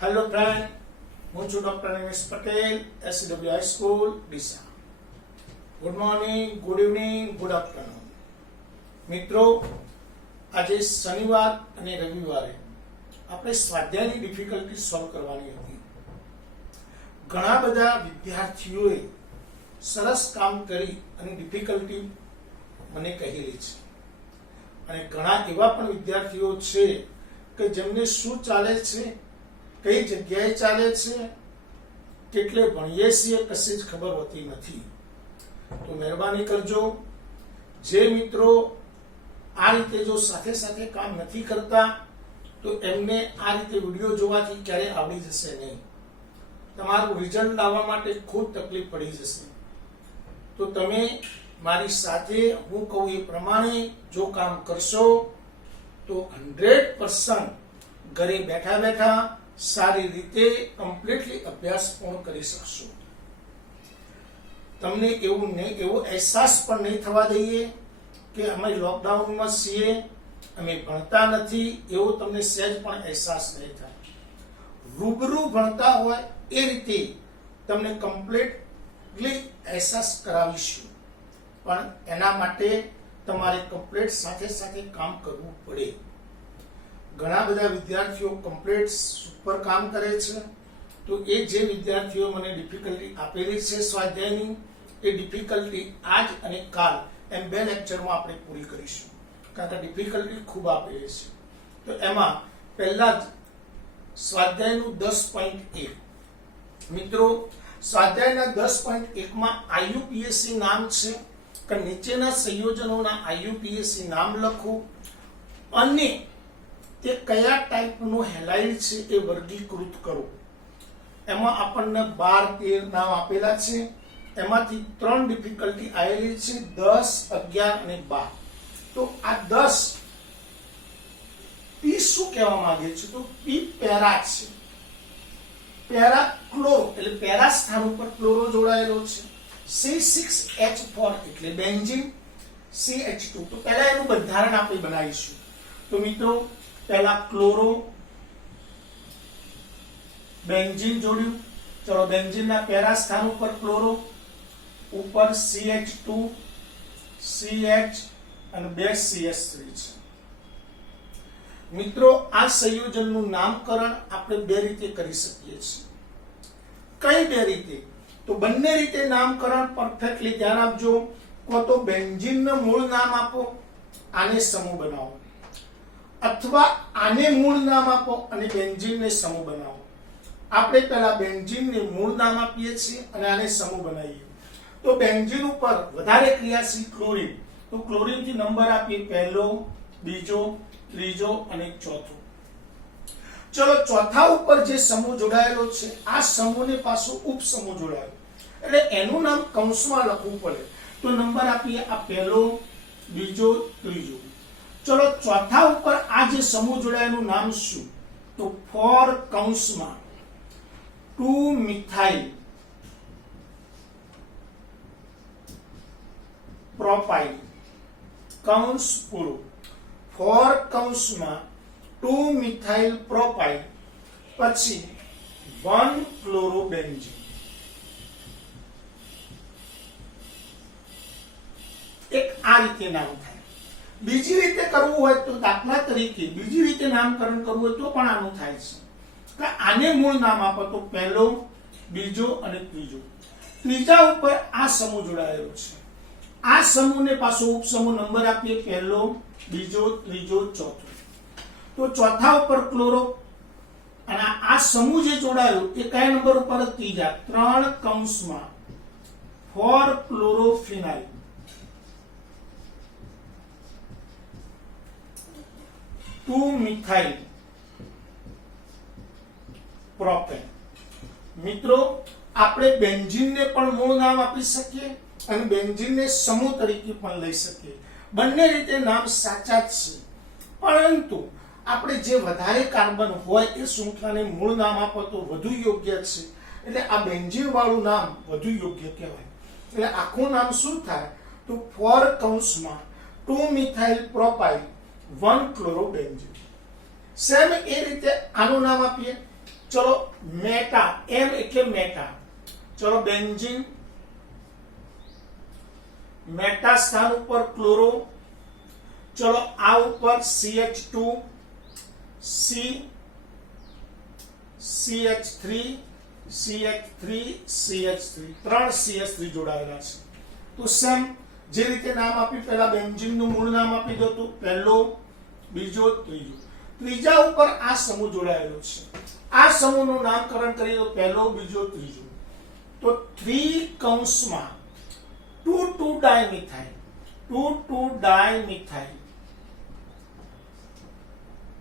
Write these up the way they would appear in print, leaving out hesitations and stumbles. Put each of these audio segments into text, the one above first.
Hello friend, હું છું doctor Nimesh Patel, SCW school Deesa. Good morning, good evening, good afternoon. મિત્રો, આજે શનિવાર અને રવિવારે આપણે સ્વાધ્યાયની ડિફિકલ્ટી સોલ્વ કરવાની હતી. ઘણા બધા વિદ્યાર્થીઓએ સરસ કામ કરી અને ડિફિકલ્ટી મને કહેલી છે, અને ઘણા એવા પણ વિદ્યાર્થીઓ છે કે જેમને શું ચાલે છે, કઈ જગ્યાએ ચાલે છે, કેટલે ભણીએ છીએ કશી જ ખબર હોતી નથી. તો મહેરબાની કરજો, જે મિત્રો આ રીતે જો સાથે સાથે કામ નથી કરતા તો એમને આ રીતે વિડીયો જોવાથી ક્યારે આવડી જશે નહીં. તમારું રિઝલ્ટ લાવવા માટે ખૂબ તકલીફ પડી જશે. તો તમે મારી સાથે હું કહું એ પ્રમાણે જો કામ કરશો તો 100% ઘરે બેઠા બેઠા સારી રીતે કમ્પ્લીટલી અભ્યાસ પૂર્ણ કરી શકશો. તમને એવો અહેસાસ પણ નહીં થવા દઈએ કે અમે લોકડાઉનમાં છીએ, અમે ભણતા નથી, એવો તમને સહેજ પણ અહેસાસ નહીં થાય. રૂબરૂ ભણતા હોય એ રીતે તમને કમ્પ્લીટલી અહેસાસ કરાવીશું, પણ એના માટે તમારે કમ્પ્લીટ સાથે સાથે કામ કરવું પડે. ઘણા બધા વિદ્યાર્થીઓ કમ્પ્લીટ સુપર કામ કરે છે. તો એ જે વિદ્યાર્થીઓ મને ડિફિકલ્ટી આપેલી છે સ્વાધ્યાયની, એ ડિફિકલ્ટી આજ અને કાલ એમ 2 લેક્ચરમાં આપણે પૂરી કરીશું, કારણ કે ડિફિકલ્ટી ખૂબ આપેલી છે. તો એમાં પહેલા જ સ્વાધ્યાયનું 10.1. મિત્રો, સ્વાધ્યાયના 10.1 માં IUPAC નામ છે કે નીચેના સંયોજનોના IUPAC નામ લખો અને તે કયા ટાઈપનું હેલાઇડ છે એ વર્ગીકૃત કરો. એમાં આપણને 12-13 નામ આપેલા છે. એમાંથી 3 ડિફિકલ્ટી આવેલી છે, 10, 11 અને 12. તો આ 10 પી શું કહેવા માંગે છે? તો પી પેરા છે. પેરા ક્લોરો એટલે પેરા સ્થાન ઉપર ક્લોરો જોડાયેલો છે. C6H4 એટલે બેન્ઝીન. CH2 તો પહેલા એનું બંધારણ આપણે બનાવીશું. તો મિત્રો, પહેલા ક્લોરો બેન્ઝીન જોડ્યું. ચલો, બેન્ઝીનના પેરા સ્થાન ઉપર ક્લોરો, ઉપર CH2 CH અને 2 CH3 છે. મિત્રો, આ સંયોજનનું નામકરણ આપણે 2 રીતે કરી શકીએ છીએ. કઈ 2 રીતે? તો બંને રીતે નામકરણ પરફેક્ટલી ધ્યાન આપજો. કો તો બેન્ઝીનનું મૂળ નામ આપો, આને સમૂહ બનાવો, અથવા આને મૂળ નામ આપો અને બેન્ઝીનને સમૂહ બનાવો. આપણે પહેલા બેન્ઝીનને મૂળ નામ આપીએ છીએ અને આને સમૂહ બનાવીએ. તો બેન્ઝીન ઉપર વધારે ક્રિયાશીલ ક્લોરીન, તો ક્લોરીનથી નંબર આપીએ, પહેલો, બીજો, ત્રીજો અને ચોથો. ચલો, ચોથા ઉપર જે સમૂહ જોડાયેલો છે, આ સમૂહને પાછો ઉપસમૂહ જોડાયેલો, એટલે એનું નામ કૌંસમાં લખવું પડે. તો નંબર આપીએ, આ પહેલો, બીજો, ત્રીજો. ચલો, ચોથા ઉપર આ જે સમૂહ જોડાયેલું નામ શું? તો 4 કૌંસમાં 2 મિથાઇલ પ્રોપાઇલ, કૌંસ પૂરો, 4 કૌંસમાં 2 મિથાઇલ પ્રોપાઇલ, પછી 1 ક્લોરોબેન્ઝીન. એક આ રીતે નામ થાય. બીજી રીતે કરવું હોય તો, દાખલા તરીકે બીજી રીતે નામકરણ કરવું હોય તો પણ આનું થાય છે. કે આને મૂળ નામ આપો, તો પહેલો, બીજો અને ત્રીજો. ત્રીજા ઉપર આ સમૂહ જોડાયેલો છે. આ સમૂહને પાછો ઉપસમૂહ નંબર આપીએ, પહેલો, બીજો, ત્રીજો, ચોથો. તો ચોથા ઉપર ક્લોરો, અને આ સમૂહ જે જોડાયેલો એ કયા નંબર ઉપર? ત્રીજા. 3 કૌંસમાં 4 ક્લોરોફિનાઇલ, 2 મિથાઇલ પ્રોપેન. મિત્રો, આપણે બેન્ઝીનને પણ મૂળ નામ આપી શકીએ અને બેન્ઝીનને સમૂહ તરીકે પણ લઈ શકીએ. બંને રીતે નામ સાચા જ છે, પરંતુ આપણે જે વધારે કાર્બન હોય એ શૃંખલાને મૂળ નામ આપો તો વધુ યોગ્ય છે. એટલે આ બેન્ઝીન વાળું નામ વધુ યોગ્ય કહેવાય. એટલે આખું નામ શું થાય? તો 4 કૌંસમાં 2 મિથાઇલ પ્રોપાઇલ, 1 ક્લોરોબેન્ઝીન. સેમ એ રીતે આનું નામ આપીએ. चलो मेटा, एम એટલે मेटा, चलो बेंजीन, मेटा स्थान ऊपर क्लोरो, चलो आ ऊपर CH2, C, CH3, CH3, CH3, 3 CH3 જોડાયેલા છે। તો સેમ જે રીતે નામ આપી, પહેલા બેન્ઝીન નું મૂળ નામ આપી દો, તો પહેલો, બીજો, ત્રીજો, ત્રીજા ઉપર આ સમૂહ જોડાયેલો છે, આ સમૂહનું નામકરણ કરી દો, પહેલો, બીજો, ત્રીજો, તો 3 કૌંસમાં 2,2-dimethyl, 2,2-dimethyl,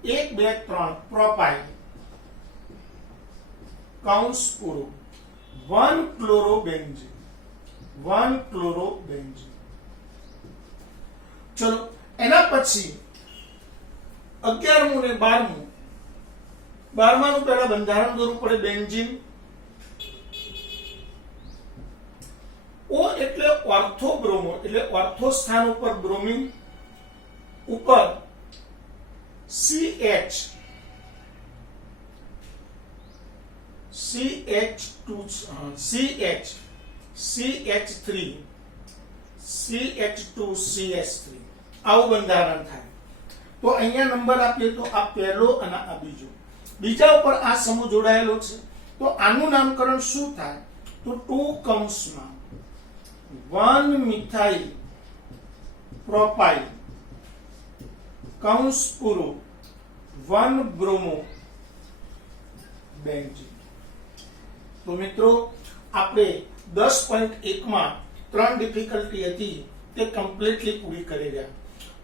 1, 2, 3 પ્રોપાઇલ, કૌંસ પૂરો, 1 ક્લોરોબેન્ઝીન, 1 ક્લોરોબેન્ઝીન। ચલો એના પછી 11મું ને 12મું, 12માનું પહેલા બંધારણ દોરવું પડે, બેન્ઝીન, O એટલે ઓર્થો બ્રોમો, એટલે ઓર્થો સ્થાન ઉપર બ્રોમિન, ઉપર CH, CH2, CH, CH3, CH2, CH3 આવું બંધારણ થાય। તો અહીંયા નંબર આપીએ તો આ પહેલો અને આ બીજો, બીજા ઉપર આ સમૂહ જોડાયેલો છે, તો આનું નામકરણ શું થાય, તો 2 કૌંસમાં 1 મિથાઇલ પ્રોપાઇલ, કૌંસ પૂરો, 1 બ્રોમો બેન્ઝીન। તો મિત્રો આપણે 10.1 માં 3 ડિફિકલ્ટી હતી તે કમ્પ્લીટલી પૂરી કરી રહ્યા।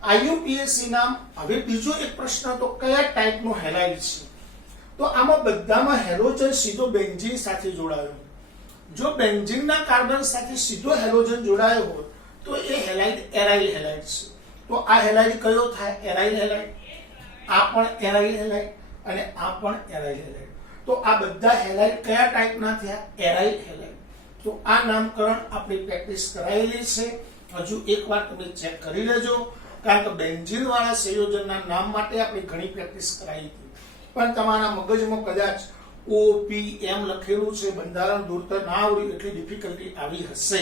આઈયુપીએસસી નામ, હવે બીજો એક પ્રશ્ન, તો કયા ટાઈપનો હેલાઇડ છે, તો આમાં બધામાં હેલોજન સીધો બેન્ઝીન સાથે જોડાયો, જો બેન્ઝીનના કાર્બન સાથે સીધો હેલોજન જોડાયો હોય તો એ હેલાઇડ એરાઇલ હેલાઇડ છે। તો આ હેલાઇડ કયો થાય, એરાઇલ હેલાઇડ, આ પણ એરાઇલ હેલાઇડ અને આ પણ એરાઇલ હેલાઇડ। તો આ બધા હેલાઇડ કયા ટાઈપના થયા, એરાઇલ હેલાઇડ। તો આ નામકરણ આપણે પ્રેક્ટિસ કરાયેલી છે, હજુ એકવાર તમે ચેક કરી લેજો, કારણ કે બેન્ઝીન વાળા સંયોજનના નામ માટે આપણે ઘણી પ્રેક્ટિસ કરાવી હતી, પણ તમારા મગજમાં કદાચ OPM લખેલું છે, બંધારણ દોરતા ના આવડ્યું એટલી ડિફિકલ્ટી આવી હશે।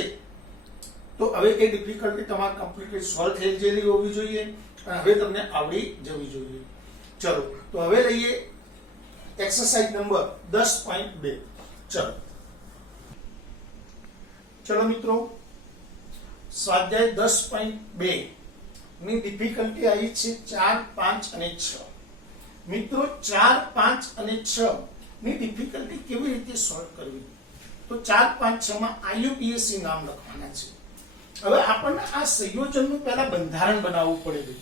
તો હવે એ ડિફિકલ્ટી તમારે કમ્પ્લીટલી સોલ્વ થઈ ગયેલી હોવી જોઈએ અને હવે તમને આવડી જવી જોઈએ। ચલો તો હવે લઈએ એક્સરસાઇઝ નંબર 10.2। ચલો મિત્રો, સ્વાધ્યાય 10.2 ની ડિફિકલ્ટી આવી છે 4, 5 અને 6। મિત્રો 4, 5 અને 6 ની ડિફિકલ્ટી કેવી રીતે સોલ્વ કરવી, તો 4, 5, 6 માં આઈયુપીએસસી નામ લખવાના છે। હવે આપણને આ સંયોજનનું પહેલા બંધારણ બનાવવું પડે,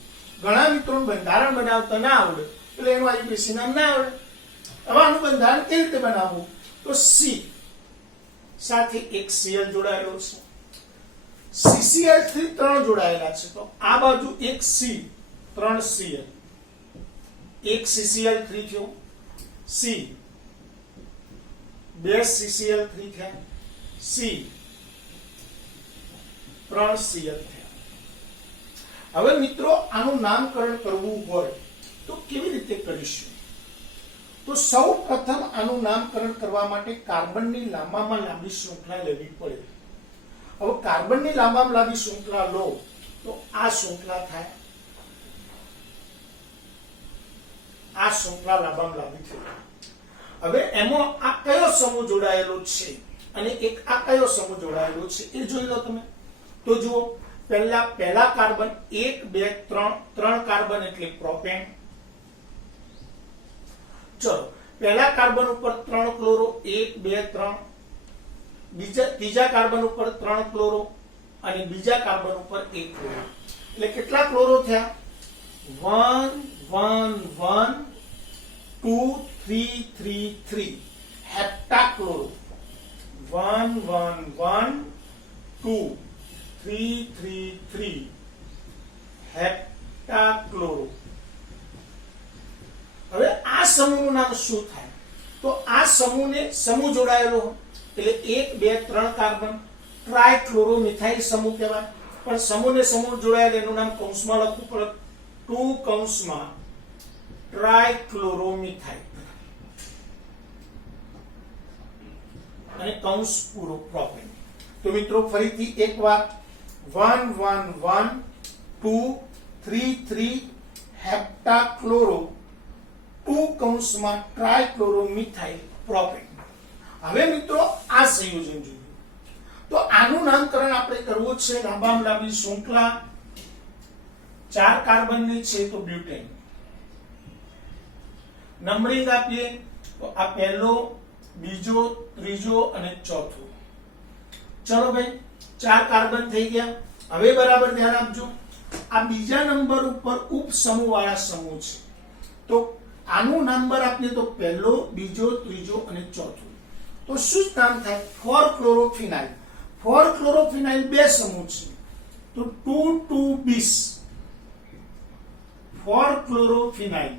ઘણા મિત્રોને બંધારણ બનાવતા ના આવડે એટલે એનું આઈયુપીએસસી નામ ના આવડે। હવે આનું બંધારણ કેવી રીતે બનાવવું, તો C સાથે એક Cl જોડાયેલો છે, CCl3 3 જોડાયેલા છે, તો આ બાજુ એક C, 3 Cl, એક CCl3 થયો, C, 2 CCl3 થયા, C, 3 Cl થયા। હવે મિત્રો આનું નામકરણ કરવું હોય તો કેવી રીતે કરીશું, તો સૌ પ્રથમ આનું નામકરણ કરવા માટે કાર્બનની લાંબામાં લાંબી શૃંખલા લેવી પડે। હવે કાર્બનની લાંબામાં લાંબી શૃંખલા લો તો આ શૃંખલા થાય, આ શૃંખલા લાંબામાં લાંબી થઈ। હવે એમાં આ કયો સમૂહ જોડાયેલો છે અને એક આ કયો સમૂહ જોડાયેલો છે એ જોઈ લો તમે। તો જુઓ, પહેલા કાર્બન 1, 2, 3 કાર્બન એટલે પ્રોપેન। ચલો પહેલા કાર્બન ઉપર 3 ક્લોરો, 1, 2, 3, ત્રીજા કાર્બન ઉપર 3 ક્લોરો અને બીજા કાર્બન ઉપર 1 ક્લોરો, એટલે કેટલા ક્લોરો થયા, 1, 1, 1, 2, 3, 3, 3 હેપ્ટાક્લોરો, 1, 1, 1, 2, 3, 3, 3 હેપ્ટાક્લોરો। હવે આ સમૂહનું નામ શું થાય, તો આ સમૂહને સમૂહ જોડાયેલો એટલે 1, 2, 3 કાર્બન ટ્રાયક્લોરોમિથાઇલ સમૂહ કહેવાય, પણ સમૂહને સમૂહ જોડાયેલ એનું નામ કૌંસમાં લખવું પડે, 2 કૌંસમાં ટ્રાયક્લોરોમિથાઇલ। કૌંસ પૂરો પ્રોપેન. તો મિત્રો ફરીથી એકવાર 1 1 1 2 3 3 હેપ્ટાક્લોરો 2 કૌંસમાં ટ્રાયક્લોરોમિથાઇલ પ્રોપેન. હવે મિત્રો આ સંયોજન જોઈએ તો આનું નામકરણ આપણે કરવું છે લાંબામાં લાંબી શૃંખલા 4 કાર્બનની છે તો બ્યુટેન. નંબરિંગ આપીએ તો આ પહેલો, બીજો, ત્રીજો અને ચોથો. ચલો ભાઈ 4 કાર્બન થઈ ગયા. હવે બરાબર ધ્યાન આપજો, આ બીજા નંબર ઉપર ઉપસમૂહ વાળા સમૂહ છે તો આનું નંબર આપીએ તો પહેલો, બીજો, ત્રીજો અને ચોથો. તો શું નામ થાય? 4 ક્લોરોફિનાઇલ. 4 ક્લોરોફિનાઇલ બે સમૂહ છે તો 2 2 bis. 4 ક્લોરોફિનાઇલ.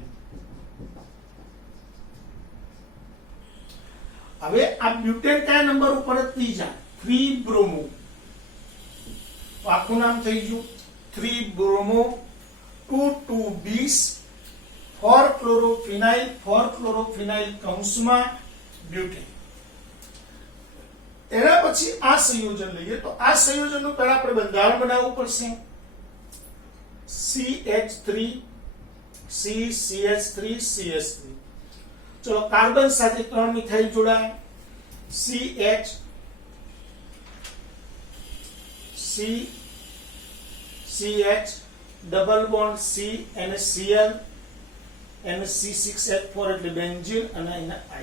હવે આ બ્યુટેન કયા નંબર ઉપર? ત્રીજા, 3 બ્રોમો. આખું નામ થઈ ગયું 3 બ્રોમો 2 2 bis 4 ક્લોરોફિનાઇલ. 4 ક્લોરોફિનાઇલ કૌંસમાં બ્યુટેન. એના પછી આ સંયોજન લઈએ તો આ સંયોજનનું પહેલા આપણે બંધારણ બનાવવું પડશે. CH3 CCH3 CH3. ચલો કાર્બન સાથે 3 મિથાઇલ જોડાય. CH CH double bond C અને Cl અને C6H4 એટલે બેન્ઝીન અને એના I.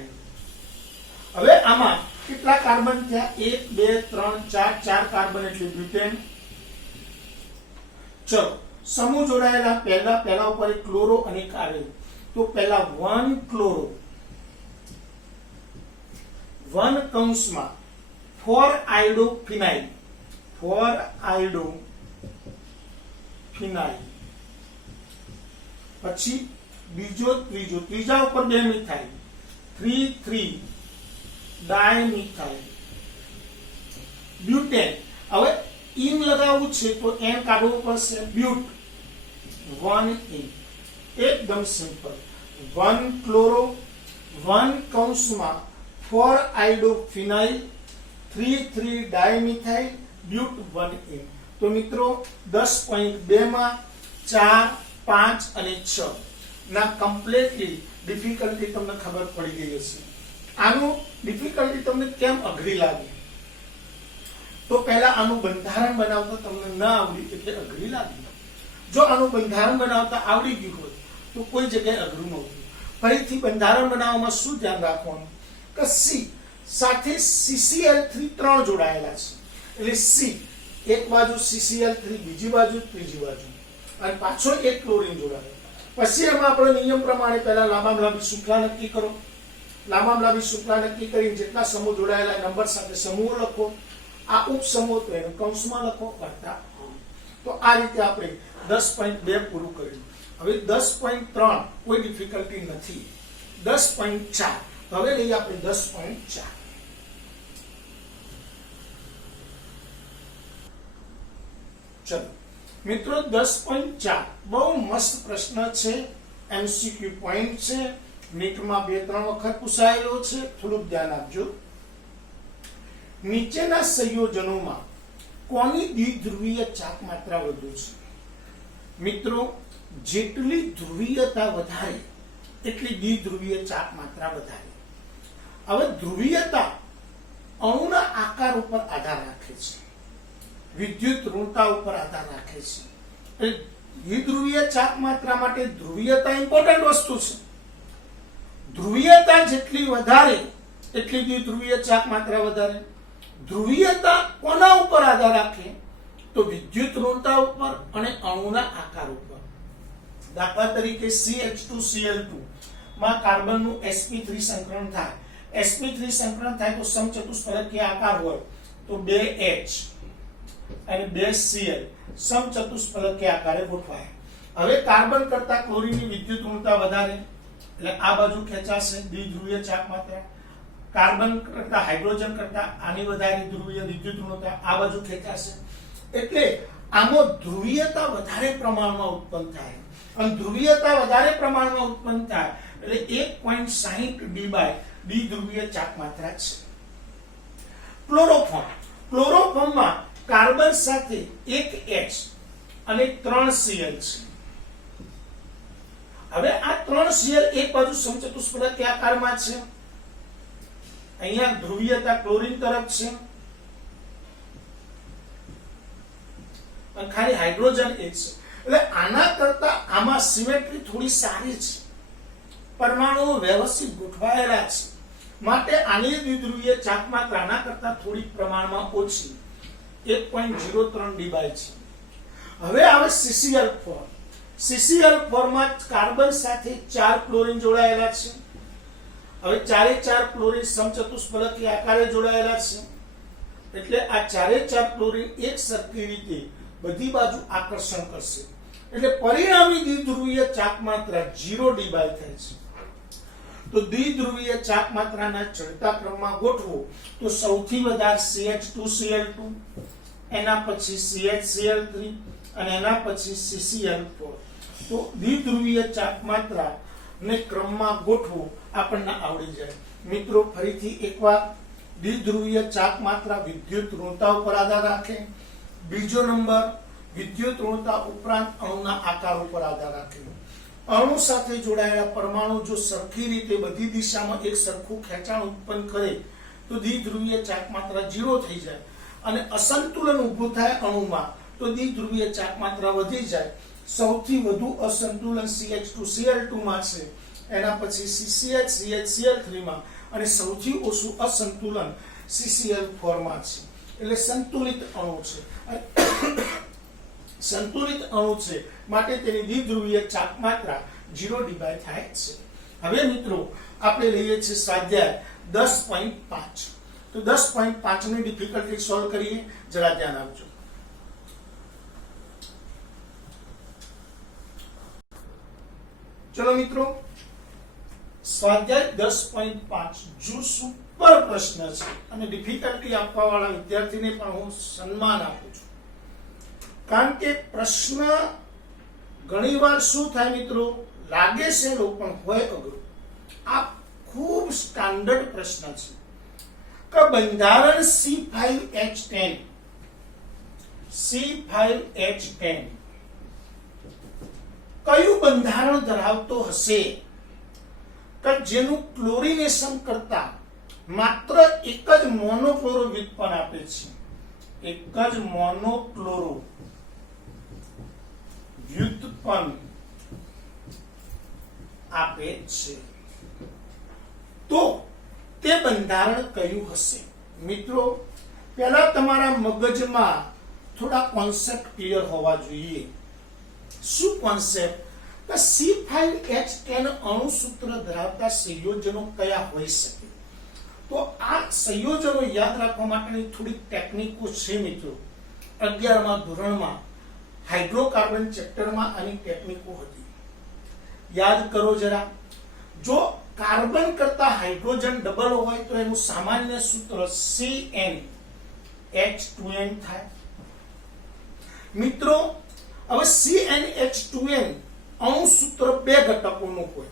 હવે આમાં કેટલા કાર્બન થયા? 1 2 3 4 4 કાર્બન એટલે બ્યુટેન. ચલો સમૂહ જોડાયેલા પહેલા ઉપર એક ક્લોરો અને એક આવેલ તો પહેલા 1 ક્લોરો 1 કૌંસમાં 4 આયોડોફિનાઇલ 4 આયોડોફિનાઇલ. પછી બીજો, ત્રીજો, ત્રીજા ઉપર 2 મિથાઇલ 3 3 ડાયમિથાઇલ બ્યુટેન. હવે ઇન લગાવવું છે તો એન કાઢવું પડશે. બ્યુટ 1 ઇન. એકદમ સિમ્પલ. 1 ક્લોરો 1 કૌંસમાં 4 આયોડોફિનાઇલ 3 3 ડાયમિથાઇલ બ્યુટ 1 ઇન. તો મિત્રો 10.2 માં 4 5 અને 6 ના કમ્પ્લીટલી ડિફિકલ્ટી તમને ખબર પડી ગઈ હશે. આનું ડિફિકલ્ટી તમને કેમ અઘરી લાગી? તો પહેલા આનું બંધારણ બનાવતા તમને ન આવડી એટલે અઘરી લાગી. જો આનું બંધારણ બનાવતા આવડી ગયું હોય તો કોઈ જગ્યાએ અઘરું નહોતું. ફરીથી બંધારણ બનાવવામાં શું ધ્યાન રાખવાનું કે C સાથે CCl3 3 જોડાયેલા છે એટલે C એક બાજુ CCl3 બીજી બાજુ ત્રીજી બાજુ અને પાછો એક ક્લોરીન જોડાયેલો. પછી એમાં આપણે નિયમ પ્રમાણે પહેલા લાંબામાં લાંબી શૃંખલા નક્કી કરો. લાંબામાં લાંબી શૃંખલા નક્કી કરીને જેટલા સમૂહ જોડાયેલા નંબર સાથે સમૂહ લખો. આ ઉપસમૂહ તો એને કૌંસમાં લખો કરતા. તો આ રીતે આપણે 10.2 પૂરું કર્યું. હવે 10.3 કોઈ ડિફિકલ્ટી નથી. 10.4 હવે લઈએ આપણે 10.4. ચલો મિત્રો 10.4 બહુ મસ્ત પ્રશ્ન છે. MCQ પોઈન્ટ છે. નીટમાં 2-3 વખત પૂછાયેલો છે. થોડુંક ધ્યાન આપજો. નીચેના સંયોજનોમાં કોની દ્વિધ્રુવીય ચાક માત્રા વધુ છે? મિત્રો જેટલી ધ્રુવીયતા વધારે એટલી દ્વિધ્રુવીય ચાક માત્રા વધારે. હવે ધ્રુવીયતા અણુના આકાર ઉપર આધાર રાખે છે, વિદ્યુત ઋણતા ઉપર આધાર રાખે છે. દ્વિધ્રુવીય ચાક માત્રા માટે ધ્રુવીયતા ઇમ્પોર્ટન્ટ વસ્તુ છે. ધ્રુવીયતા જેટલી વધારે એટલી દ્વિધ્રુવીય ચાક માત્રા વધારે. ધ્રુવીયતા કોના ઉપર આધાર રાખે? તો વિદ્યુત ઋણતા ઉપર અને અણુના આકાર ઉપર. દાખલા તરીકે CH2Cl2 માં કાર્બનનું sp3 સંકરણ થાય. sp3 સંકરણ થાય તો સમચતુષ્ફલકીય આકાર હોય તો 2H અને 2Cl સમચતુષ્ફલકીય આકારે ગોઠવાય. હવે કાર્બન કરતા ક્લોરીનની વિદ્યુત ઋણતા વધારે એટલે આ બાજુ ખેંચાશે દ્વિધ્રુવીય ચાક માત્રા. કાર્બન કરતા હાઇડ્રોજન કરતા આની વધારે ધ્રુવીય વિદ્યુત ઋણતા આ બાજુ ખેંચાશે. એટલે આમાં ધ્રુવીયતા વધારે પ્રમાણમાં ઉત્પન્ન થાય. અને ધ્રુવીયતા વધારે પ્રમાણમાં ઉત્પન્ન થાય એટલે 1.60 d બાય દ્વિધ્રુવીય ચાક માત્રા છે. ક્લોરોફોર્મ. ક્લોરોફોર્મમાં કાર્બન સાથે એક H અને 3 Cl છે. હવે આ 3 Cl એક બાજુ સમચતુષ્ફલક આકારમાં છે. અહીંયા ધ્રુવીયતા ક્લોરીન તરફ છે અને ખાલી હાઇડ્રોજન એક છે. એટલે આના કરતા આમાં સિમેટ્રી થોડી સારી છે, પરમાણુઓ વ્યવસ્થિત ગોઠવાયેલા છે, માટે આની દ્વિધ્રુવીય ચાક માત્રા આના કરતા થોડી પ્રમાણમાં ઓછી 1.03 ડીબાય છે. હવે આવે CCl4. CCl4 માં કાર્બન સાથે 4 ક્લોરીન જોડાયેલા છે. હવે 4 ક્લોરીન સમચતુષ્ફલકી આકારે જોડાયેલા છે, એટલે આ 4 ક્લોરીન એક સરખી રીતે બધી બાજુ આકર્ષણ કરશે, એટલે પરિણામી દ્વિધ્રુવીય ચાક માત્રા 0 ડીબાય થાય છે. તો દ્વિધ્રુવીય ચાક માત્રાના ચડતા ક્રમમાં ગોઠવો તો સૌથી વધારે CH2Cl2, એના પછી CHCl3 અને એના પછી CCl4. તો દ્વિધ્રુવીય ચાક માત્રા ને ક્રમમાં ગોઠવો આપણને આવડી જાય. મિત્રો ફરીથી એકવાર, દ્વિધ્રુવીય ચાક માત્રા વિદ્યુત ઋણતા ઉપર આધાર રાખે. બીજો નંબર, વિદ્યુત ઋણતા ઉપરાંત અણુના આકાર ઉપર આધાર રાખે. અણુ સાથે જોડાયેલા પરમાણુ જો સરખી રીતે બધી દિશામાં એક સરખું ખેંચાણ ઉત્પન્ન કરે તો દ્વિધ્રુવીય ચાક માત્રા 0 થઈ જાય, અને અસંતુલન ઊભું થાય અણુમાં તો દ્વિધ્રુવીય ચાક માત્રા વધી જાય. સૌથી વધુ અસંતુલન CH2Cl2 માં છે, એના પછી CCH CHCl3 માં, અને સૌથી ઓછું અસંતુલન CCl4 માં છે. એટલે સંતુલિત અણુ છે. સંતુલિત અણુ છે માટે તેની દ્વિધ્રુવીય ચાક માત્રા 0 ડીબાય થાય છે. હવે મિત્રો આપણે લઈએ છીએ સ્વાધ્યાય 10.5. તો 10.5 ની ડિફિકલ્ટી સોલ્વ કરીએ, જરા ધ્યાન આપજો. ચલો મિત્રો, સ્વાધ્યાય 10.5 જો સુપર પ્રશ્ન છે અને ડિફિકલ્ટી આપવા વાળા વિદ્યાર્થીને પણ હું સન્માન આપું છું, કારણ કે પ્રશ્ન ઘણીવાર શું થાય મિત્રો, લાગે સહેલો પણ હોય અઘરો. આ ખૂબ સ્ટાન્ડર્ડ પ્રશ્ન છે કે બંધારણ C5H10 કયું બંધારણ ધરાવતો હશે કે જેનું ક્લોરિનેશન કરતા માત્ર એક જ મોનોક્લોરો વ્યુત્પન્ન આપે છે. એક જ મોનોક્લોરો વ્યુત્પન્ન આપે છે, તો તે બંધારણ કયું હશે? મિત્રો પહેલા તમારા મગજમાં થોડા કોન્સેપ્ટ ક્લિયર હોવા જોઈએ. શું કોન્સેપ્ટ? કે C5H10 અણુ સૂત્ર ધરાવતા સંયોજનો કયા હોઈ શકે? તો આ સંયોજનો યાદ રાખવા માટેની થોડી ટેકનિકો છે મિત્રો. 11મા ધોરણમાં હાઇડ્રોકાર્બન ચેપ્ટરમાં આની ટેકનિકો હતી, યાદ કરો જરા. જો કાર્બન કરતા હાઇડ્રોજન ડબલ હોય તો એનું સામાન્ય સૂત્ર CnH2n થાય. મિત્રો હવે CnH2n અણુ સૂત્ર બે ઘટકોનું હોય,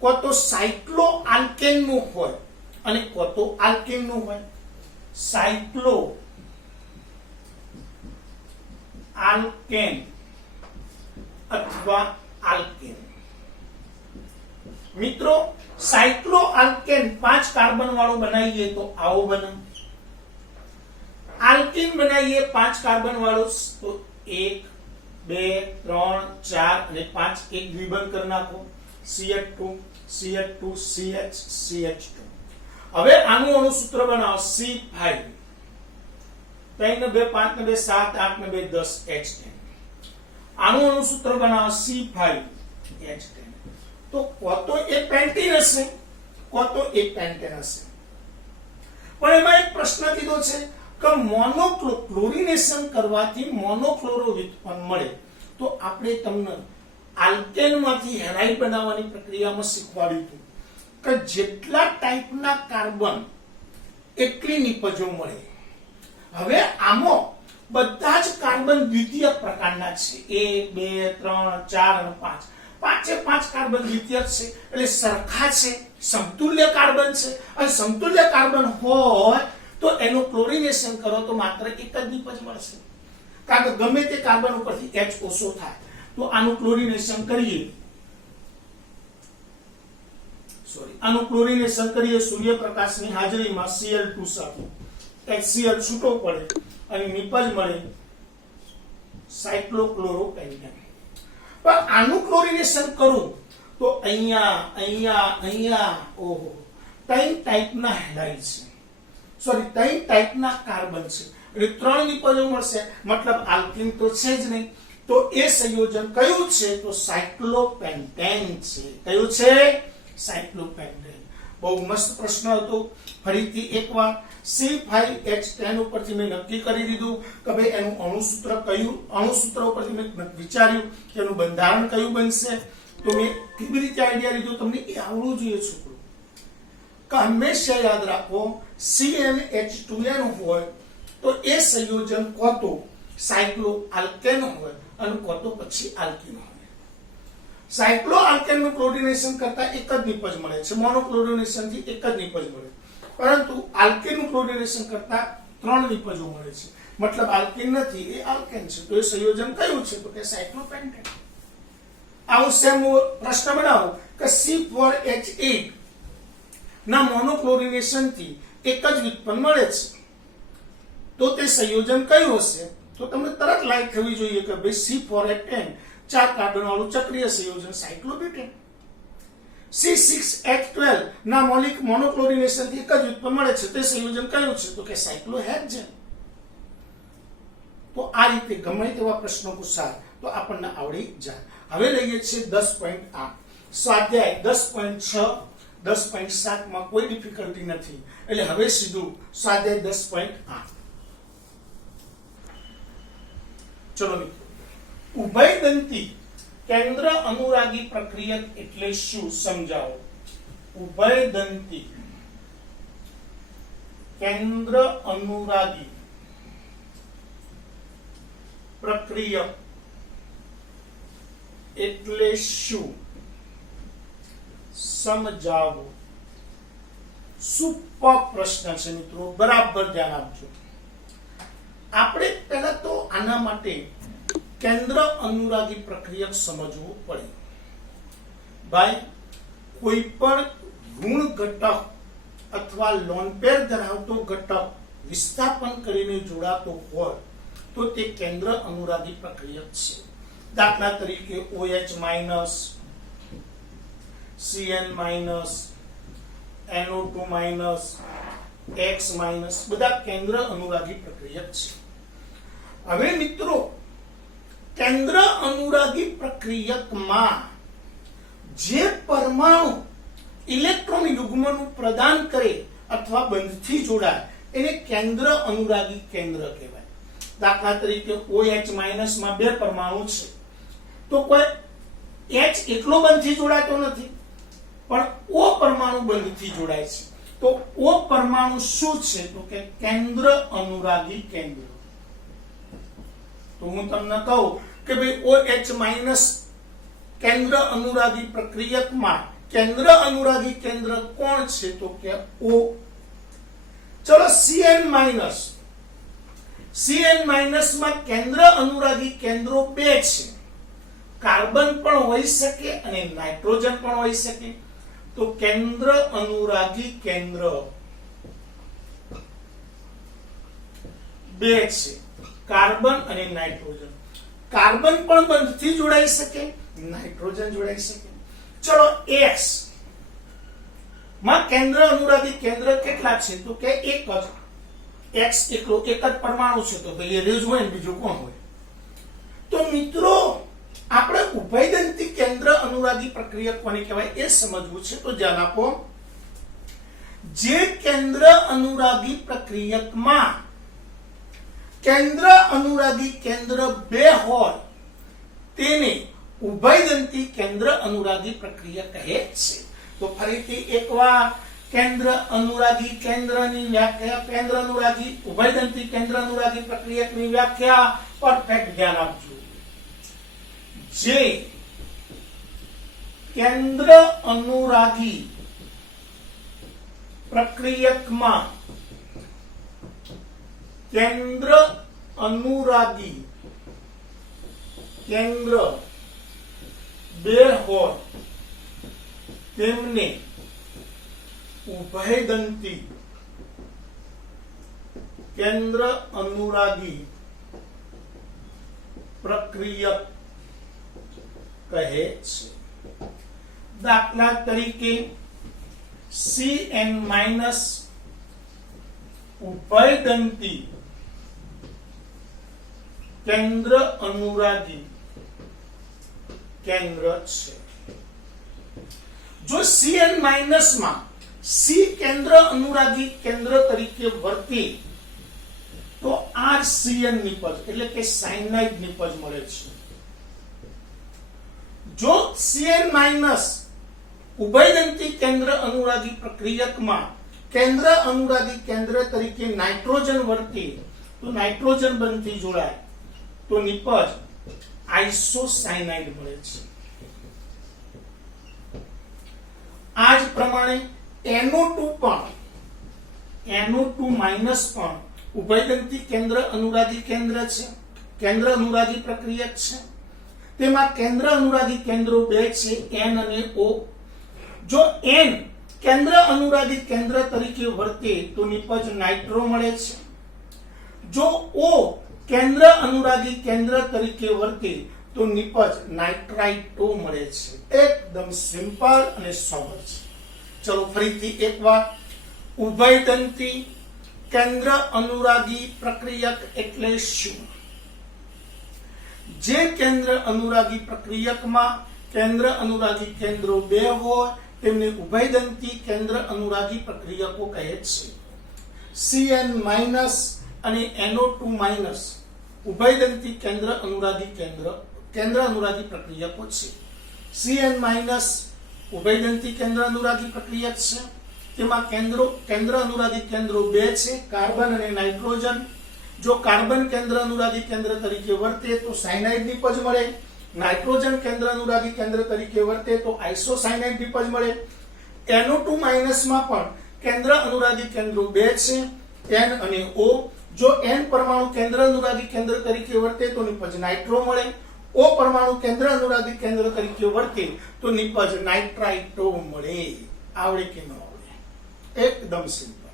કો તો સાયક્લો આલ્કેનનું હોય અને કો તો આલ્કેનનું હોય. સાયક્લો આલ્કેન અથવા આલ્કેન. મિત્રો સાયક્લો આલ્કેન 5 કાર્બન વાળું બનાવીએ તો આવો બને. આલ્કેન બનાવીએ 5 કાર્બન વાળું તો 1 2 3 4 અને 5 એક દ્વિબંધ કરી નાખો, CH2 CH2 CH CH2. હવે આનું અણુ સૂત્ર બનાવો C5. 3 ને 2 5 ને 2 7 8 ને 2 10 H10. આનું અણુ સૂત્ર બનાવો C5H10. તો કો તો એ પેન્ટેન હશે, કો તો એ પેન્ટેન હશે. પણ એમાં એક પ્રશ્ન કીધો છે કે ક્લોરિનેશન કરવાથી મોનોક્લોરો વ્યુત્પન્ન મળે. તો આપણે તમને આલ્કેનમાંથી હેલાઇડ બનાવવાની પ્રક્રિયામાં શીખવાડ્યું હતું કે જેટલા ટાઈપના કાર્બન એટલી નિપજો મળે. હવે આમાં બધા જ કાર્બન દ્વિતીય પ્રકારના છે, 1 2 3 4 અને 5. પાંચે 5 કાર્બન દ્વિતીય છે, એટલે સરખા છે, સમતુલ્ય કાર્બન છે. અને સમતુલ્ય કાર્બન હોય તો એનું ક્લોરિનેશન કરો તો માત્ર એક જ નિપજ મળશે, કારણ કે ગમે તે કાર્બન ઉપરથી H ઓછો થાય તો આનું ક્લોરિનેશન કરીએ, આનું ક્લોરિનેશન કરીએ સૂર્યપ્રકાશની હાજરીમાં Cl2 સાથે HCl છૂટો પડે અને નિપજ મળે સાયક્લોક્લોરોપેન્ટેન. પણ આનું ક્લોરિનેશન કરું તો અહીંયા ઓહો 3 ટાઈપના હેલાઇડ છે, સોરી 3 ટાઈપના કાર્બન છે એટલે 3 નિપજો મળશે, મતલબ આલ્કીન તો છે જ નહીં. તો એ સંયોજન કયું છે તો સાયક્લોપેન્ટેન છે. કયું છે? સાયક્લોપેન્ટેન. બહુ મસ્ત પ્રશ્ન હતો. ફરીથી એકવાર C5H10 ઉપરથી મેં નક્કી કરી દીધું કે ભાઈ એનું અણુસૂત્ર કયું, અણુસૂત્ર ઉપરથી મેં વિચાર્યું કે એનું બંધારણ કયું બનશે. તો મેં કેવી રીતે આઈડિયા લીધો તમને એ આવડવું જોઈએ છોકરો, કે હંમેશા યાદ રાખો CnH2n હોય તો એ સંયોજન કો તો સાયક્લો આલ્કેન હોય અને કો તો પછી આલ્કીન હોય. સાયક્લો આલ્કેન નું ક્લોરિનેશન કરતા એક જ નિપજ મળે છે, મોનો ક્લોરિનેશન થી એક જ નિપજ મળે, પરંતુ આલ્કેન નું ક્લોરિનેશન કરતા 3 નિપજો મળે છે, મતલબ આલ્કીન નથી એ આલ્કેન છે. તો એ સંયોજન કયું છે તો કે સાયક્લોપેન્ટેન. આવું સેમ પ્રશ્ન બનાવો કે C4H8 ના મોનો ક્લોરિનેશન થી એક જ વ્યુત્પન્ન મળે છે તો તે સંયોજન કયું હશે? તો તમને તરત લાઈક થવી જોઈએ કે ભાઈ C4H10 4 કાર્બન વાળું ચક્રીય સંયોજન સાયક્લોબ્યુટેન. C6H12 ના મૌલિક મોનોક્લોરિનેશન થી એક જ વ્યુત્પન્ન મળે છે તે સંયોજન કયું છે તો કે સાયક્લોહેક્ઝેન. તો આ રીતે ગમે તેવા પ્રશ્નો પૂછાય તો આપણને આવડી જાય. હવે લઈએ છીએ 10.8 સ્વાધ્યાય 10.6 10.7 માં કોઈ ડિફિકલ્ટી નથી એટલે હવે સીધું સ્વાધ્યાય 10.8. ચલો મિત્રો, ઉભયદંતી કેન્દ્ર અનુરાગી પ્રક્રિયક એટલે શું સમજાવો. ઉભયદંતી કેન્દ્ર અનુરાગી પ્રક્રિયક એટલે શું સમજાવો. સુપર પ્રશ્ન છે મિત્રો, બરાબર ધ્યાન આપજો. આપણે પહેલા તો આના માટે કેન્દ્ર અનુરાગી પ્રક્રિયક સમજવું પડે. ભાઈ કોઈ પણ ઋણ ઘટક અથવા લોન પેર ધરાવતો ઘટક વિસ્થાપન કરીને જોડાતો હોય તો તે કેન્દ્ર અનુરાગી પ્રક્રિયક છે. દાખલા તરીકે OH-, Cn-, NO2-, X- બધા કેન્દ્ર અનુરાગી પ્રક્રિયક છે. હવે મિત્રો, કેન્દ્ર અનુરાગી પ્રક્રિયકમાં જે પરમાણુ ઇલેક્ટ્રોન યુગ્મનું પ્રદાન કરે અથવા બંધથી જોડાય એને કેન્દ્ર અનુરાગી કેન્દ્ર કહેવાય. દાખલા તરીકે OH- માં 2 પરમાણુ છે તો કોઈ H એકલો બંધથી જોડાતો નથી પણ O પરમાણુ બંધથી જોડાય છે. તો O પરમાણુ શું છે તો કે કેન્દ્ર અનુરાગી કેન્દ્ર. તો હું તમને કહું કે ભાઈ OH- કેન્દ્ર અનુરાગી પ્રક્રિયકમાં કેન્દ્ર અનુરાગી કેન્દ્ર કોણ છે તો કે O. ચલો Cn- માં કેન્દ્ર અનુરાગી કેન્દ્રો 2 છે, કાર્બન પણ હોઈ શકે અને નાઇટ્રોજન પણ હોઈ શકે. તો કેન્દ્ર અનુરાગી કેન્દ્ર 2 છે, કાર્બન અને નાઇટ્રોજન. કાર્બન પણ બંધથી જોડાઈ શકે, નાઇટ્રોજન જોડાઈ શકે. ચલો X માં કેન્દ્ર અનુરાગી કેન્દ્ર કેટલા છે તો કે એક જ. X એકલો એક જ પરમાણુ છે તો ભાઈ એ રેજ હોય ને બીજું કોણ હોય. તો મિત્રો, આપણે ઉભયદંતી કેન્દ્ર અનુરાગી પ્રક્રિયક કોને કહેવાય એ સમજવું છે. તો ધ્યાન આપો, જે કેન્દ્ર અનુરાગી પ્રક્રિયકમાં કેન્દ્ર અનુરાગી કેન્દ્ર 2 હોય તેને ઉભયદંતી કેન્દ્ર અનુરાગી પ્રક્રિયક કહે છે. તો ફરીથી એકવાર કેન્દ્ર અનુરાગી કેન્દ્રની વ્યાખ્યા, કેન્દ્ર અનુરાગી ઉભયદંતી કેન્દ્ર અનુરાગી પ્રક્રિયકની વ્યાખ્યા પરફેક્ટ ધ્યાન આપજો. જે કેન્દ્ર અનુરાગી પ્રક્રિયકમાં કેન્દ્ર અનુરાગી કેન્દ્ર બે હોય તેમને ઉભયદંતી કેન્દ્ર અનુરાગી પ્રક્રિયક કહે છે. દાખલા તરીકે CN- ઉભયદંતી કેન્દ્ર અનુરાગી કેન્દ્ર છે. જો Cn- માં C કેન્દ્ર અનુરાગી કેન્દ્ર તરીકે વર્તે તો RCN નિપજ એટલે કે સાયનાઇડ નિપજ મળે છે. જો Cn- ઉભયદંતી કેન્દ્ર અનુરાગી પ્રક્રિયકમાં કેન્દ્ર અનુરાગી કેન્દ્ર તરીકે નાઇટ્રોજન વર્તે તો નાઇટ્રોજન બંધથી જોડાય તો નિપજ આઇસોસાયનાઇડ મળે છે. આ જ પ્રમાણે NO2 પણ ઉભયદંતી કેન્દ્ર અનુરાગી કેન્દ્ર છે, કેન્દ્ર અનુરાગી પ્રક્રિયક છે. તેમાં કેન્દ્ર અનુરાગી કેન્દ્રો બે છે, N અને O. જો N કેન્દ્ર અનુરાગી કેન્દ્ર તરીકે વર્તે તો નિપજ નાઇટ્રો મળે છે. જો O કેન્દ્ર અનુરાગી કેન્દ્ર તરીકે વર્તે તો નિપજ નાઇટ્રાઇટો મળે છે. એકદમ સિમ્પલ અને સોબર છે. ચલો ફરીથી એકવાર, ઉભયદંતી કેન્દ્ર અનુરાગી પ્રક્રિયક એટલે શું? જે કેન્દ્ર અનુરાગી પ્રક્રિયકમાં કેન્દ્ર અનુરાગી કેન્દ્રો બે હોય તેમને ઉભયદંતી કેન્દ્ર અનુરાગી પ્રક્રિયકો કહે છે. Cn- અને NO2- ઉભયદંતી કેન્દ્ર અનુરાગી પ્રક્રિયકો છે. Cn- ઉભયદંતી કેન્દ્ર અનુરાગી પ્રક્રિયક છે. તેમાં કેન્દ્ર અનુરાગી કેન્દ્રો બે છે, કાર્બન અને નાઇટ્રોજન. જો કાર્બન કેન્દ્ર અનુરાગી કેન્દ્ર તરીકે વર્તે તો સાયનાઇડ નિપજ મળે. નાઇટ્રોજન કેન્દ્ર અનુરાગી કેન્દ્ર તરીકે વર્તે તો આઇસોસાયનાઇડ નિપજ મળે. NO2- માં પણ કેન્દ્ર અનુરાગી કેન્દ્રો બે છે, N અને O. જો N પરમાણુ કેન્દ્ર અનુરાગી કેન્દ્ર તરીકે વર્તે તો નિપજ નાઇટ્રો મળે. O પરમાણુ કેન્દ્ર અનુરાગી કેન્દ્ર તરીકે વર્તે તો નિપજ નાઇટ્રાઇટો મળે. આવડે કે ન આવડે? એકદમ સિમ્પલ.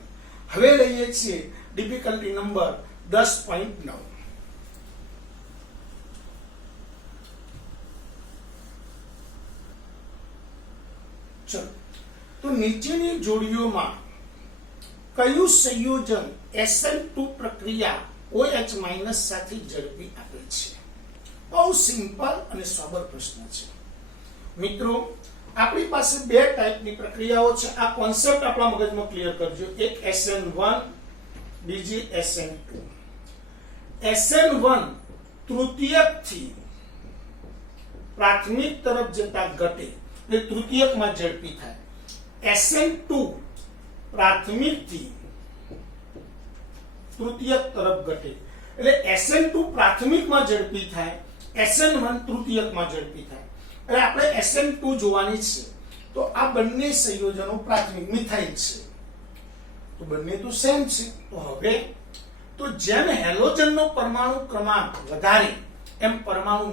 હવે લઈએ છીએ ડિફિકલ્ટી નંબર 10.9. ચલો, તો નીચેની જોડીઓમાં કયું સંયોજન SN2 પ્રક્રિયા OH- સાથે ઝડપી આપે છે? બહુ સિમ્પલ અને સોબર પ્રશ્ન છે. મિત્રો, આપણી પાસે બે ટાઈપની પ્રક્રિયાઓ છે. આ કોન્સેપ્ટ આપણા મગજમાં ક્લિયર કરજો. એક SN1, બીજી SN2. SN1 તૃતીયકથી પ્રાથમિક તરફ જતા ઘટે એટલે તૃતીયકમાં ઝડપી થાય. SN2 પ્રાથમિકથી તૃતીયક તરફ ઘટે એટલે SN2 પ્રાથમિકમાં ઝડપી થાય, SN1 તૃતીયકમાં ઝડપી થાય. એટલે આપણે SN2 જોવાની છે. તો આ બંને સંયોજનો પ્રાથમિક મિથાઇલ છે તો બંને તો સેમ છે. તો હવે તો જેમ હેલોજનનો પરમાણુ ક્રમાંક વધારે એમ પરમાણુ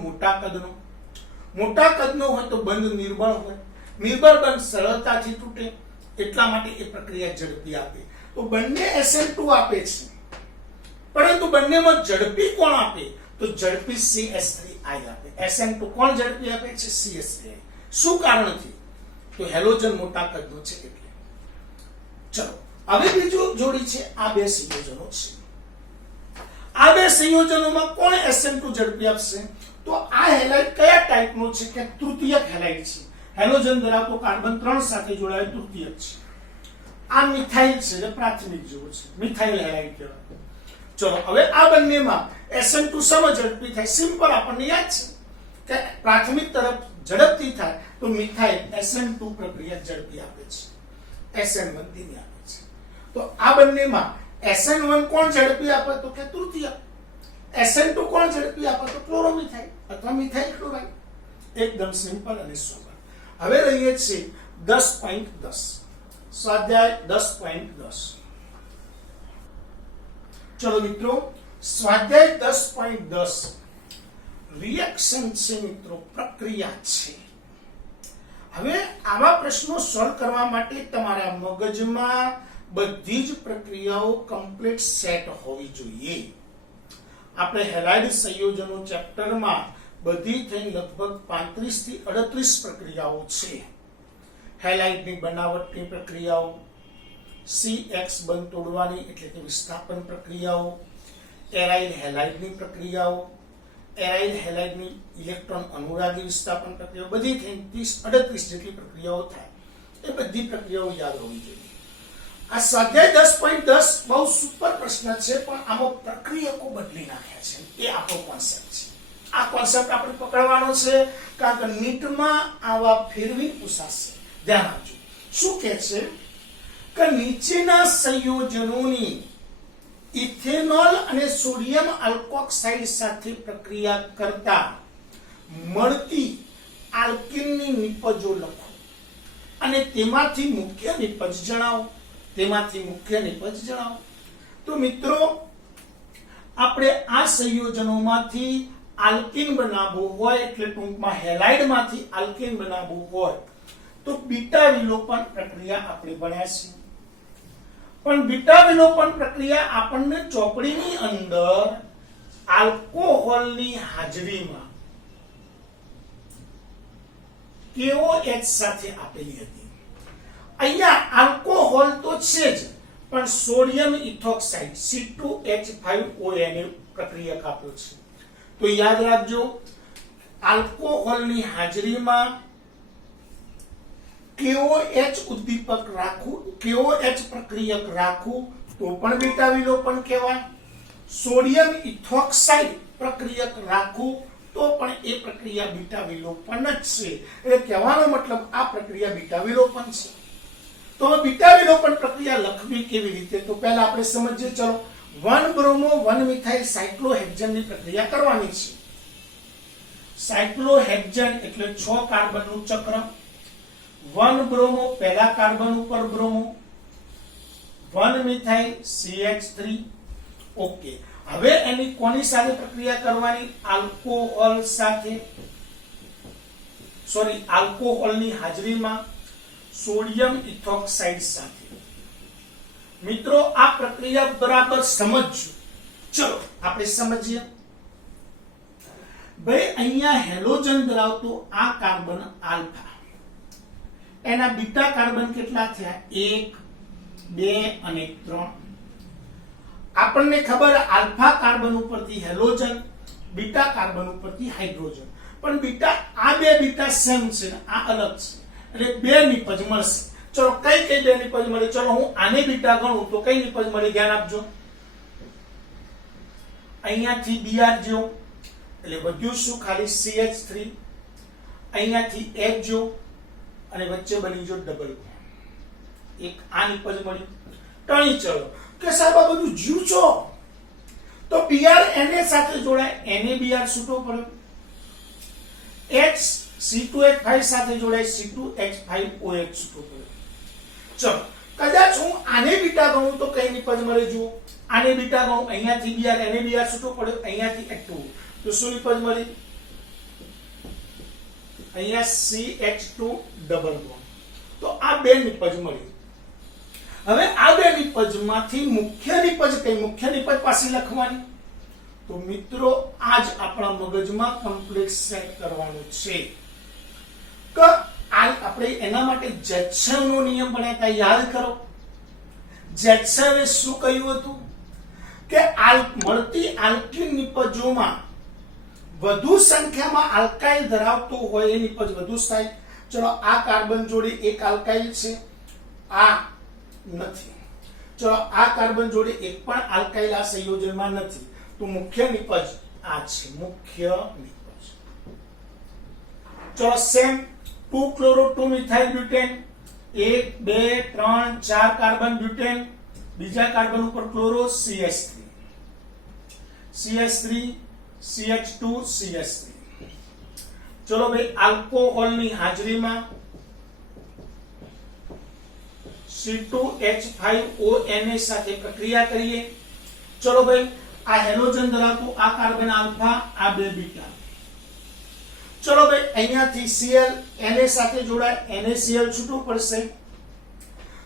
મોટા કદનો હોય તો બંધ નિર્બળ હોય. નિર્બળ બંધ સરળતાથી તૂટે, એટલા માટે એ પ્રક્રિયા ઝડપી આપે. તો બંને SN2 આપે છે, પરંતુ બંનેમાં ઝડપી કોણ આપે? તો ઝડપી CH3I આપે. SN2 કોણ ઝડપી આપે છે? CH3I. શું કારણથી? તો હેલોજન મોટા કદનો છે એટલે. ચલો, હવે બીજું જોડી છે. આ બે સંયોજનો છે. આ બે સંયોજનોમાં કોણ SN2 ઝડપી આપશે? તો આ હેલાઇડ કયા ટાઈપનો છે? કે તૃતીયક હેલાઇડ છે. હેલોજન ધરાવતો કાર્બન 3 સાથે જોડાયેલ તૃતીયક છે. આ મિથાઇલ છે, જે પ્રાથમિક જેવો છે, મિથાઇલ હેલાઇડ કહેવાય. ચલો, હવે આ બંનેમાં SN2 સમ ઝડપી થાય. સિમ્પલ, આપણને યાદ છે કે પ્રાથમિક તરફ ઝડપથી થાય તો મિથાઇલ SN2 પ્રક્રિયા ઝડપી આપે છે, SN1 ધીમી આપે છે. તો આ બંનેમાં SN1 કોણ ઝડપી આપે? તો કે તૃતીયક. SN2 કોણ ઝડપી આપે? તો ક્લોરોમિથાઇલ અથવા મિથાઇલ ક્લોરાઇડ. એકદમ સિમ્પલ અને સોબર. હવે લઈએ છીએ 10.10. સ્વાધ્યાય 10.10. ચલો મિત્રો, સ્વાધ્યાય 10.10 રિએક્શન છે મિત્રો, પ્રક્રિયા છે. હવે આવા પ્રશ્નો સોલ્વ કરવા માટે તમારા મગજમાં બધી જ પ્રક્રિયાઓ કમ્પ્લીટ સેટ હોવી જોઈએ. આપણે હેલાઇડ સંયોજનો ચેપ્ટરમાં બધી થઈને લગભગ 35 થી 38 પ્રક્રિયાઓ છે. હેલાઇડની બનાવટની પ્રક્રિયાઓ, CX બંધ તોડવાની એટલે કે વિસ્થાપન પ્રક્રિયાઓ, એરાઇલ હેલાઇડની પ્રક્રિયાઓ, એરાઇલ હેલાઇડની ઇલેક્ટ્રોન અનુરાગી વિસ્થાપન પ્રક્રિયાઓ, બધી થઈને 30-38 જેટલી પ્રક્રિયાઓ થાય. એ બધી પ્રક્રિયાઓ યાદ હોવી જોઈએ. આ સ્વાધ્યાય 10.10 બહુ સુપર પ્રશ્ન છે, પણ આમાં પ્રક્રિયકો બદલી નાખ્યા છે. એ આપણો કોન્સેપ્ટ છે. આ કોન્સેપ્ટ આપણે પકડવાનો છે, કારણ કે નીટમાં આવા ફેરવી પૂછાશે. ધ્યાન આપજો. શું કહે છે કે નીચેના સંયોજનોની ઇથેનોલ અને સોડિયમ આલ્કોક્સાઇડ સાથે પ્રક્રિયા કરતા મળતી આલ્કીનની નિપજો લખો અને તેમાંથી મુખ્ય નિપજ જણાવો. તો મિત્રો, આપણે આ સંયોજનોમાંથી આલ્કીન બનાવવું હોય, એટલે ટૂંકમાં હેલાઇડમાંથી આલ્કીન બનાવવું હોય તો બીટા વિલોપન પ્રક્રિયા આપણે ભણ્યા છે. પણ બીટા વિલોપન પ્રક્રિયા આપણને ચોપડીની અંદર આલ્કોહોલની હાજરીમાં KOH સાથે આપેલી હતી. અહીંયા આલ્કોહોલ તો છે જ, પણ સોડિયમ ઇથોક્સાઇડ C2H5ONA પ્રક્રિયક આપ્યો છે. તો યાદ રાખજો, આલ્કોહોલની હાજરીમાં KOH ઉદ્દીપક રાખવું, KOH પ્રક્રિયક રાખવું તો પણ બીટા વિલોપન કહેવાય. સોડિયમ ઇથોક્સાઇડ પ્રક્રિયક રાખવું તો પણ એ પ્રક્રિયા બીટા વિલોપન જ છે. એટલે કહેવાનો મતલબ આ પ્રક્રિયા બીટા વિલોપન છે. તો બીટા વિલોપન પ્રક્રિયા લખવી કેવી રીતે, તો પહેલા આપણે સમજીએ. ચલો, 1 બ્રોમો 1 મિથાઇલ સાયક્લોહેક્ઝેનની પ્રક્રિયા કરવાની છે. સાયક્લોહેક્ઝેન એટલે 6 કાર્બનનું ચક્ર. 1 બ્રોમો પહેલા કાર્બન ઉપર બ્રોમો, 1 મિથાઇલ CH3. ઓકે, હવે એની કોની સાથે પ્રક્રિયા કરવાની? આલ્કોહોલ સાથે, આલ્કોહોલની હાજરીમાં સોડિયમ ઇથોક્સાઇડ સાથે. મિત્રો, આ પ્રક્રિયા બરાબર સમજજો. ચલો આપણે સમજીએ. ભાઈ, અહીંયા હેલોજન ધરાવતો આ કાર્બન આલ્ફા, એના બીટા કાર્બન કેટલા થયા? 1, 2 અને 3. આપણને ખબર, આલ્ફા કાર્બન ઉપરથી હેલોજન, બીટા કાર્બન ઉપરથી હાઇડ્રોજન. પણ બીટા, આ બે બીટા સેમ છે, આ અલગ છે, એટલે બે નિપજ મળશે. ચલો, કઈ કઈ બે નિપજ મળી? ચલો, હું આને બીટા ગણું તો કઈ નિપજ મળી? ધ્યાન આપજો. અહીંયાથી Br જો, એટલે વધ્યું શું? ખાલી CH3. અહીંયાથી H જો, અને વચ્ચે બની જો ડબલ બોન્ડ. એક આ નિપજ મળી. ટણી. ચલો કે સાહેબ આ બધું જીવ છો, તો Br Na સાથે જોડાય, NaBr છૂટો પડ્યો. H C2H5 સાથે જોડાય, C2H5OH છૂટો પડ્યો. ચલો, કદાચ હું આને બીટા ગણું તો કઈ નિપજ મળે? જુઓ, આને બીટા ગણું, અહીંયાથી Br NaBr છૂટો પડ્યો, અહીંયાથી H2, તો શું નિપજ મળી? અહીંયા CH2 ડબલ બોન્ડ. તો આ બે નિપજ મળી. હવે આ બે નિપજમાંથી મુખ્ય નિપજ કઈ? મુખ્ય નિપજ પાસે લખવાની. તો મિત્રો, આજ આપણા મગજમાં કમ્પ્લીટ સેટ કરવાનું છે કે આપણે એના માટે જેટ્સનનો નિયમ ભણ્યા હતા, યાદ કરો. જેટ્સને શું કહ્યું હતું કે મળતી આલ્કીન નિપજોમાં વધુ સંખ્યામાં આલ્કાઇલ ધરાવતો હોય એ નિપજ વધુ થાય. ચલો, આ કાર્બન જોડે એક આલ્કાઇલ છે, આ નથી. ચલો, આ કાર્બન જોડે એક પણ આલ્કાઇલ આ સંયોજનમાં નથી, તો મુખ્ય નિપજ આ છે, મુખ્ય નિપજ. ચલો, same 2 chloro 2 methyl butane, 1 2 3 4 carbon butane, બીજા કાર્બન ઉપર ક્લોરો, CH3 CH2 CH3. ચલો ભાઈ, આલ્કોહોલની હાજરીમાં C2H5ONA સાથે પ્રક્રિયા કરીએ ચલો ભાઈ, આ હેલોજન ધરાવતું આ કાર્બન આલ્ફા, આ બે બીટા. ચલો ભાઈ, અહીંયાથી Cl Na સાથે જોડાય, NaCl છૂટું પડશે.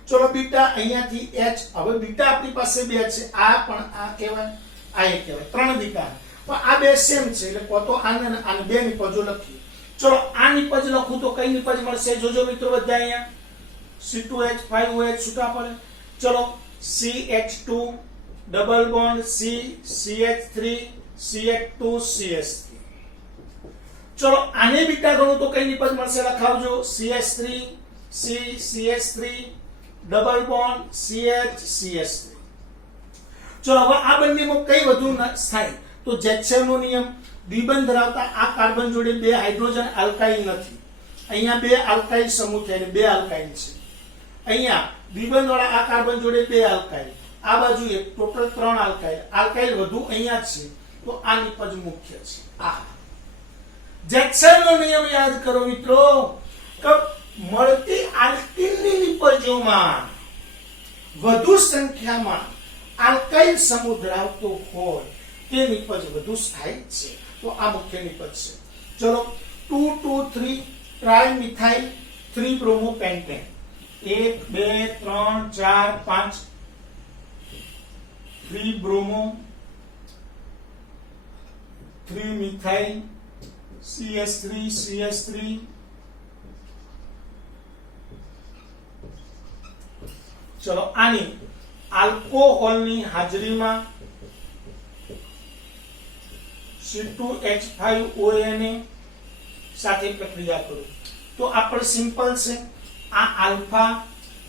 ચલો બીટા, અહીંયાથી H. હવે બીટા આપણી પાસે બે છે, આ પણ આ કહેવાય, આ એક કહેવાય, ત્રણ બીટા. પણ આ બે સેમ છે એટલે કો તો આને આને બે નિપજો લખીએ. ચલો આ નિપજ લખું તો કઈ નિપજ મળશે? જોજો મિત્રો બધા અહીંયા C2H5OH છૂટા પડે. ચલો CH2 double bond C CH3 CH2 CH3. ચલો આને બીટા ગણું તો કઈ નિપજ મળશે? લખાવજો CH3 C CH3 double bond CH CH3. ચલો હવે આ બંનેમાં કઈ વધુ થાય? તો જેક્સનનો નિયમ. દ્વિબંધ ધરાવતા આ કાર્બન જોડે બે હાઇડ્રોજન આલ્કાઇલ નથી. અહીંયા બે આલ્કાઇલ સમૂહ થઈને બે આલ્કાઇલ છે. અહીંયા દ્વિબંધ વાળા આ કાર્બન જોડે બે આલ્કાઇલ, આ બાજુ એક, ટોટલ ત્રણ આલ્કાઇલ. આલ્કાઇલ વધુ અહીંયા છે તો આ નિપજ મુખ્ય છે. આહા, જેક્સનનો નિયમ યાદ કરો મિત્રો કે મળતી આલ્કીનની નિપજોમાં વધુ સંખ્યામાં આલ્કાઇલ સમૂહ ધરાવતો હોય તે નિપજ વધુ સ્થાયી છે. તો આ મુખ્ય નિપજ છે. ચલો 2,2,3 ટ્રાઇમિથાઇલ 3 બ્રોમોપેન્ટેન. 1 2 3 4 5 3 બ્રોમો 3 મિથાઇલ CH3 CH3. ચલો આની આલ્કોહોલની હાજરીમાં C2H5ONA સાથે પ્રક્રિયા કરો તો આપણે સિમ્પલ છે. આ આલ્ફા,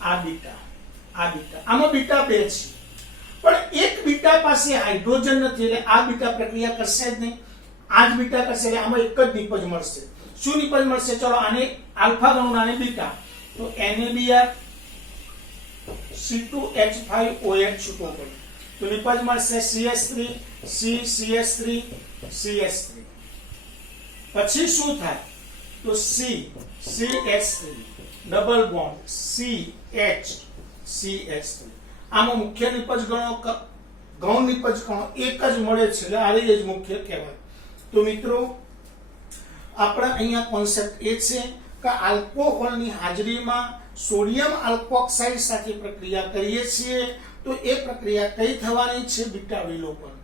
આ બીટા, આ બીટા. આમાં બીટા બે છે પણ એક બીટા પાસે હાઇડ્રોજન નથી એટલે આ બીટા પ્રક્રિયા કરશે જ નહીં. આ જ બીટા કરશે એટલે આમાં એક જ નિપજ મળશે. શું નિપજ મળશે? ચલો આને આલ્ફા ગણું, આને બીટા, તો NaBr C2H5OH છૂટો પડે તો નિપજ મળશે CH3 C CH3 CH3. પછી શું થાય? તો C CH3 double bond CH CH3. આમાં મુખ્ય નિપજ ગણો, ગૌણ નિપજ ગણો, એક જ મળે છે એટલે આ જ મુખ્ય કહેવાય. તો મિત્રો આપણે અહીંયા કોન્સેપ્ટ એ છે કે આલ્કોહોલની હાજરીમાં સોડિયમ આલ્કોક્સાઇડ સાથે પ્રક્રિયા કરીએ છીએ તો એ પ્રક્રિયા કઈ થવાની છે? બીટા વિલોપન.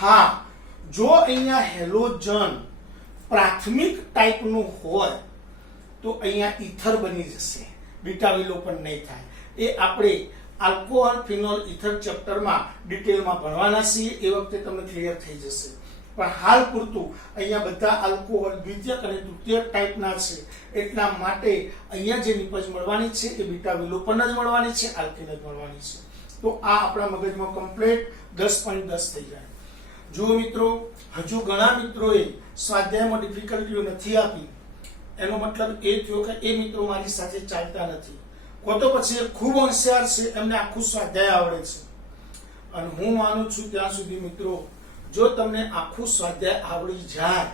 હા, જો અહીંયા હેલોજન પ્રાથમિક ટાઈપનું હોય તો અહીંયા ઈથર બની જશે, બીટા વિલોપન નહીં થાય. એ આપણે આલ્કોહોલ ફિનોલ ઈથર ચેપ્ટરમાં ડિટેલમાં ભણવાના છીએ, એ વખતે તમને ક્લિયર થઈ જશે. પણ હાલ પૂરતું અહીંયા બધા આલ્કોહોલ દ્વિતીયક અને તૃતીયક ટાઈપના છે એટલા માટે અહીંયા જે નિપજ મળવાની છે એ બીટા વિલોપન જ મળવાની છે, આલ્કીન જ મળવાની છે. તો આ આપણા મગજમાં કમ્પ્લીટ 10.10 થઈ જાય. જો મિત્રો હજુ ઘણા મિત્રોએ સ્વાધ્યાયમાં ડિફિકલ્ટીઓ નથી આપી, એનો મતલબ એ થયો કે એ મિત્રો મારી સાથે ચાલતા નથી, કો તો પછી એ ખૂબ હોશિયાર છે, એમને આખું સ્વાધ્યાય આવડે છે. અને હું માનું છું ત્યાં સુધી મિત્રો જો તમને આખું સ્વાધ્યાય આવડી જાય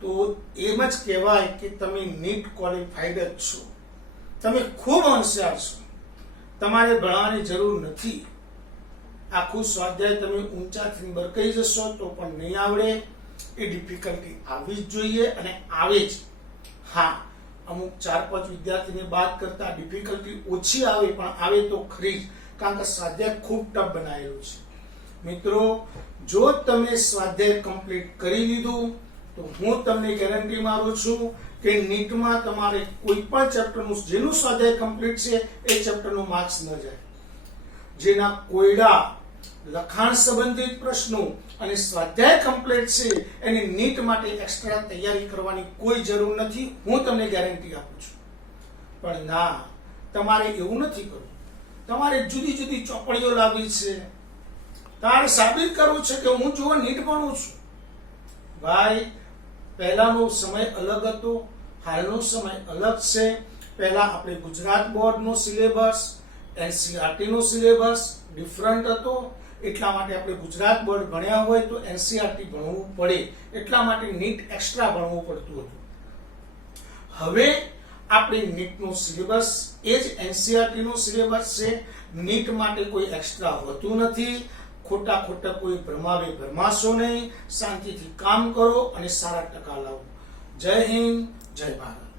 તો એમ જ કહેવાય કે તમે નીટ ક્વોલિફાઈડ જ છો, તમે ખૂબ હોશિયાર છો, તમારે ભણવાની જરૂર નથી. આખું સ્વાધ્યાય તમે ઊંચાથી બરકાઈ જશો તો પણ નહીં આવડે. એ ડિફિકલ્ટી આવવી જ જોઈએ અને આવે જ. હા, અમુક 4-5 વિદ્યાર્થીને બાદ કરતા ડિફિકલ્ટી ઓછી આવે પણ આવે તો ખરી જ, કારણ કે સ્વાધ્યાય ખૂબ ટફ બનાવેલું છે. મિત્રો જો તમે સ્વાધ્યાય કમ્પ્લીટ કરી લીધું તો હું તમને ગેરંટી મારું છું કે નીટમાં તમારે કોઈ પણ ચેપ્ટરનું જેનું સ્વાધ્યાય કમ્પ્લીટ છે એ ચેપ્ટરનું માર્ક્સ ન જાય. જેના કોયડા લખાણ સંબંધિત પ્રશ્નો અને સ્વાધ્યાય કમ્પ્લીટ છે એની નીટ માટે એક્સ્ટ્રા તૈયારી કરવાની કોઈ જરૂર નથી, હું તમને ગેરંટી આપું છું. પણ ના, તમારે એવું નથી કરવું. તમારે જુદી જુદી ચોપડીઓ લાવવી છે, તારે સાબિત કરવું છે કે હું જો નીટ ભણું છું. ભાઈ, પહેલાનો સમય અલગ હતો, હાલનો સમય અલગ છે. પહેલા આપણે ગુજરાત બોર્ડનો સિલેબસ, NCERT નો સિલેબસ ડિફરન્ટ હતો, એટલા માટે આપણે ગુજરાત બોર્ડ ભણ્યા હોય તો NCERT ભણવું પડે, એટલા માટે નીટ એક્સ્ટ્રા ભણવું પડતું હતું. હવે આપણે નીટનો સિલેબસ એ જ NCERT નો સિલેબસ છે, નીટ માટે કોઈ એક્સ્ટ્રા હોતું નથી. ખોટા કોઈ ભરમાવે ભરમાશો નહીં, શાંતિથી કામ કરો અને સારા ટકા લાવો. જય હિન્દ, જય ભારત.